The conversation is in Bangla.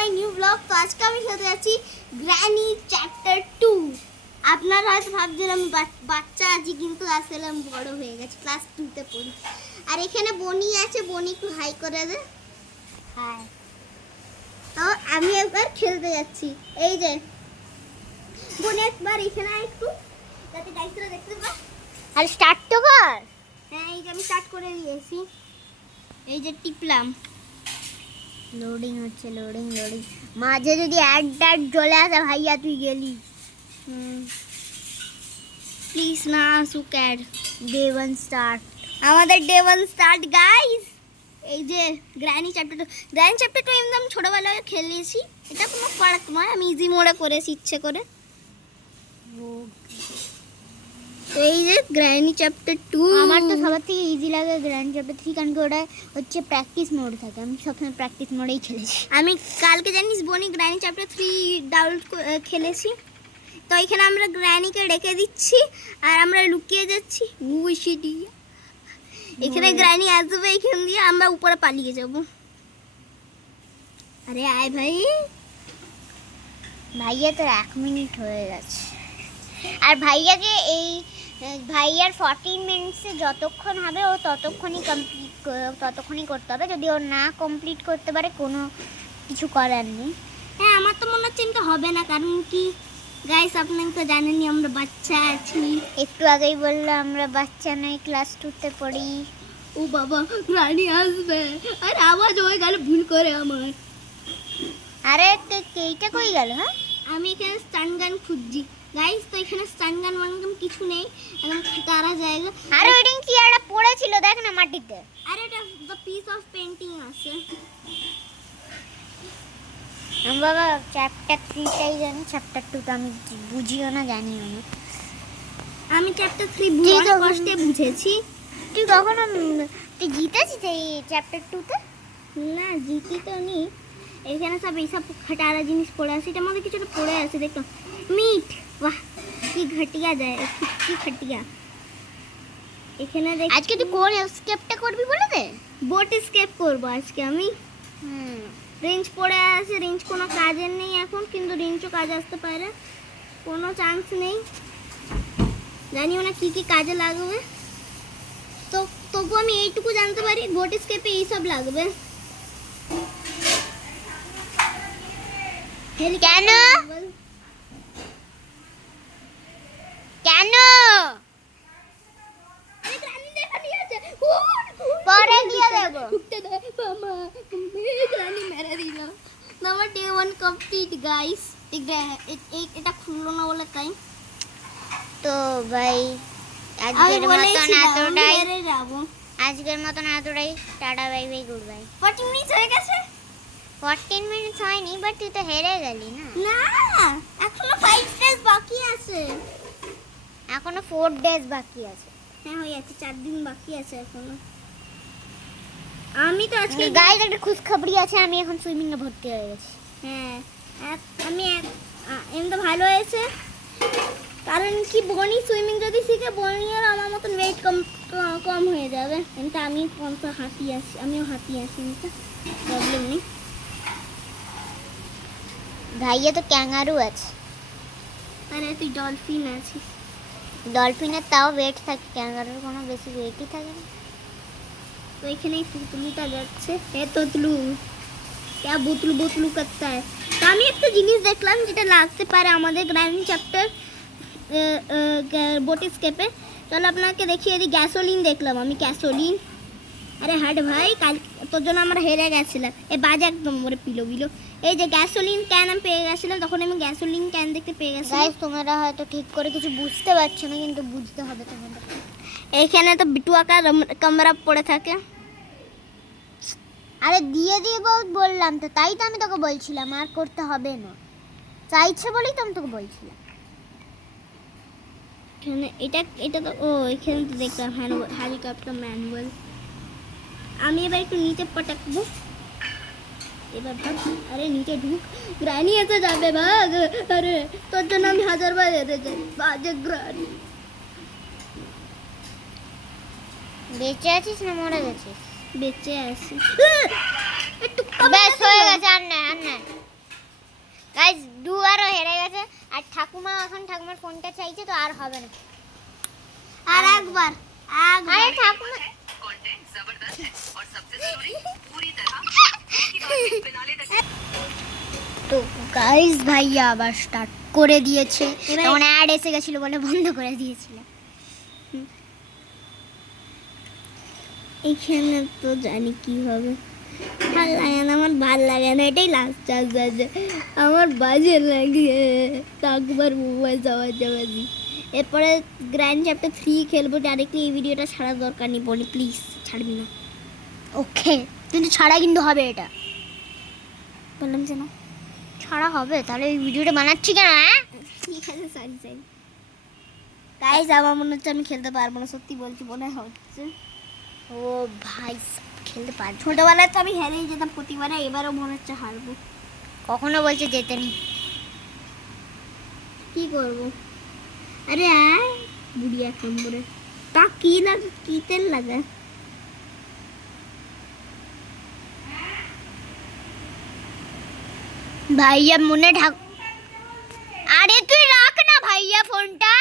My new blog. তো আজকে আমি খেলতে যাচ্ছি গ্র্যানি চ্যাপ্টার 2। আপনারা হয়তো ভাবছেন আমি বাচ্চা আছি, কিন্তু আসলে আমি বড় হয়ে গেছি, ক্লাস 2তে পড়ি। আর এখানে বনি আছে, বনি একটু হাই করে দে। হাই। তো আমি একবার খেলতে যাচ্ছি। এই যে বনি একবার এখানে একটু, যাতে গাইসরা দেখতে পায়। আর স্টার্ট তো কর। হ্যাঁ, এই যে আমি স্টার্ট করে দিয়েছি। এই যে টিপলাম, লোডিং হচ্ছে, লোডিং লোডিং। মাঝে যদি অ্যাড চলে আসে, ভাইয়া তুই গেলি। প্লিজ না আসুক অ্যাড। ডে 1 স্টার্ট, আমাদের ডে 1 স্টার্ট গাইস। এই যে গ্র্যানি চ্যাপ্টার 2। গ্র্যানি চ্যাপ্টার 2 এমনি আমি ছোটবেলায় খেলেছি। এটা কোনো ফারাক নয়, আমি ইজি মোডে করেছি ইচ্ছে করে। তো এই যে গ্র্যানি চ্যাপ্টার 2 আমার তো সবার থেকে ইজি লাগে গ্র্যানি চ্যাপ্টার 3, কারণ কি ওটা হচ্ছে প্র্যাকটিস মোড থাকে। আমি সবসময় প্র্যাকটিস মোডেই খেলেছি। আমি কালকে জানিস বনি গ্র্যানি চ্যাপ্টার 3 ডাউনলোড খেলেছি। তো এখানে আমরা গ্র্যানিকে রেখে দিচ্ছি আর আমরা লুকিয়ে যাচ্ছি। উইশিডি এখানে গ্র্যানি আসবে, এখান দিয়ে আমরা উপরে পালিয়ে যাব। আরে আয় ভাই। ভাইয়া তো 1 মিনিট হয়ে গেছে। আর ভাইয়াকে এই ভাইয়ার 14 মিনিটসে যতক্ষণ হবে ও ততক্ষণই করতে হবে। যদি ও না কমপ্লিট করতে পারে, কোনো কিছু করার নেই। হ্যাঁ, আমার তো মনে হচ্ছে এটা হবে না, কারণ কি গাইস আপনারা তো জানেনই আমরা বাচ্চা আছি। একটু আগেই বললো আমরা বাচ্চা নই, ক্লাস 2তে পড়ি। ও বাবা, গ্র্যানি আসবে। আর আওয়াজ হয়ে গেল ভুল করে আমার। আরে এইটা কই গেল? হ্যাঁ, আমি এখানে স্টান গান খুঁজছি গাইস। তো এখানে স্টান গান মানগাম কিছু নেই, একদম খাটারা জায়গা। আরে ওইটা কি একটা পড়েছিল দেখ না মাটিতে। আরে এটা দ্য পিস অফ পেইন্টিং আছে। আমি বাবা চ্যাপ্টার 3টাই জানি, চ্যাপ্টার 2 তো আমি বুঝিও না, জানিও না। আমি চ্যাপ্টার 3 বহুত কষ্টে বুঝেছি। তুই কখনো তুই জিতেছিস এই চ্যাপ্টার 2তে? না, জিতি তো নি। এখানে সব এইসব খাটারা জিনিস পড়ে আছে। এটার মধ্যে কিছুটা পড়ে আছে, দেখো মিট। বাহ, কি ঘটিয়া যায়, কি ঘটিয়া। এখানে দেখ, আজকে তুই কোন স্কেপটা করবি বলে দে। বোট স্কেপ করবো আজকে আমি। রেঞ্জ পড়ে আছে, রেঞ্জ কোনো কাজের নেই এখন, কিন্তু রেঞ্জও কাজে আসতে পারে, কোনো চান্স নেই। জানিও না কি কি কাজে লাগবে। তো তবু আমি এইটুকু জানতে পারি, বোট স্কেপে এইসব লাগবে। কেন কেন পরে দিয়ে দেবো। আমার ডে 1 কমপ্লিট গাইস। এটা খুললো না বলে তাই। তো ভাই আজকের মতন এতটাই। Tata, bye bye, good bye. 14 minute হয়ে গেছে। 14 মিনিট হয়নি, বাট তুই তো হেরে গেলি না। না, এখনো 5 ডেজ বাকি আছে। এখনো 4 ডেজ বাকি আছে। হ্যাঁ, হয়ে আছে, 4 দিন বাকি আছে এখনো। আমি তো আজকে গাইস একটা খুশখবরি আছে, আমি এখন সুইমিং এ ভর্তি হয়ে গেছি। হ্যাঁ, আমি এমনি ভালো হয়েছে, কারণ কি বনি সুইমিং যদি শিখে, বনি আর আমার মতন ওয়েট কম হয়ে যাবে। এমনি আমি হাঁটি আসি, আমিও হাঁটি আসি, এমনি প্রবলেম নেই। ভাইয়া তো ক্যাঙ্গারু আছে। আরে তুই ডলফিন আছিস। ডলফিনের তাও ওয়েট থাকে, ক্যাঙ্গারুর কোনো বেশি ওয়েটই থাকে না। তো এখানে তুতলুটা যাচ্ছে। এ তুতলু क्या বুতলু বুতলু করতা है। তো আমি একটা জিনিস দেখলাম যেটা লাগতে পারে আমাদের গ্র্যানি চ্যাপ্টার বোট স্কেপে। চলো আপনাকে দেখিয়ে দিই। গ্যাসোলিন দেখলাম আমি, গ্যাসোলিন। আরে হাট ভাই, কাল তোর জন্য আমরা হেরে গেছিলাম। এ বাজে একদম ওরে পিলো বিলো। এই যে গ্যাসোলিন ক্যান আমি পেয়ে গেছিলাম, তখন আমি গ্যাসোলিন ক্যান দেখতে পেয়ে গেছিলাম। গাইস তোমরা হয়তো ঠিক করে কিছু বুঝতে পারছো না, কিন্তু বুঝতে হবে তোমাদের। এখানে তো বিটুয়া কা কামরা পড়ে থাকে। আরে দিয়ে বললাম তো, তাই তো আমি তোকে বলছিলাম আর করতে হবে না। চাইছে বলেই তো আমি তোকে বলছিলাম। এখানে এটা তো এখানে তো দেখলাম হেলিকপ্টার ম্যানুয়াল। আমি এবার একটু নিচে পটাকবো। এবার ভাগ, আরে নিচে ঢুক, গ্র্যানি এসে যাবে, ভাগ। আরে তোর জন্য আমি 1000 বার হেরে যাই, বাজে গ্র্যানি। বেঁচে আছিস না মরে গেছিস? বেঁচে আছি। ব্যাস হয়ে গেছে, আর না আমার ফোনটা চাইছে তো আর হবে না। আর একবার আরে ঠাকুমা कंटेंट जबरदस्त है और सबसे जरूरी पूरी तरह की बातें फिनाले तक তো গাইস ভাইয়া আবার স্টার্ট করে দিয়েছে। এবার- তখন অ্যাড এসে গেছিল বলে বন্ধ করে দিয়েছিল। এখানে তো জানি কি হবে। ভাল লাগে না, আমার ভাল লাগে না, এটাই লাস্ট চান্স আছে। আমার বাজে লাগে একবার মোবাইল যাওয়াজি। এরপরে গ্র্যান্ড চ্যাপ্টার 3 খেলবো ডাইরেক্টলি। এই ভিডিওটা ছাড়ার দরকার নেই বলি, প্লিজ ছাড়বি না। ওকে, কিন্তু ছাড়া কিন্তু হবে, এটা বললাম যে না, ছাড়া হবে। তাহলে এই ভিডিওটা বানাচ্ছি কেন? হ্যাঁ ঠিক আছে, সরি। গাইস আমার মনে হচ্ছে আমি খেলতে পারবো না, সত্যি বলছি মনে হচ্ছে। ও ভাই, খেলতে পারবো। ছোটবেলায় তো আমি হেরেই যেতাম প্রতিবারে, এবারও মনে হচ্ছে হারবো। কখনো বলছে যেতে নি। কি করবো? আরে আয় বুড়িয়া কামড়ে তা কি লাগে, কি তেল লাগে? ভাইয়া মনে ঢাক। আরে তুই রাখ না ভাইয়া ফোনটা।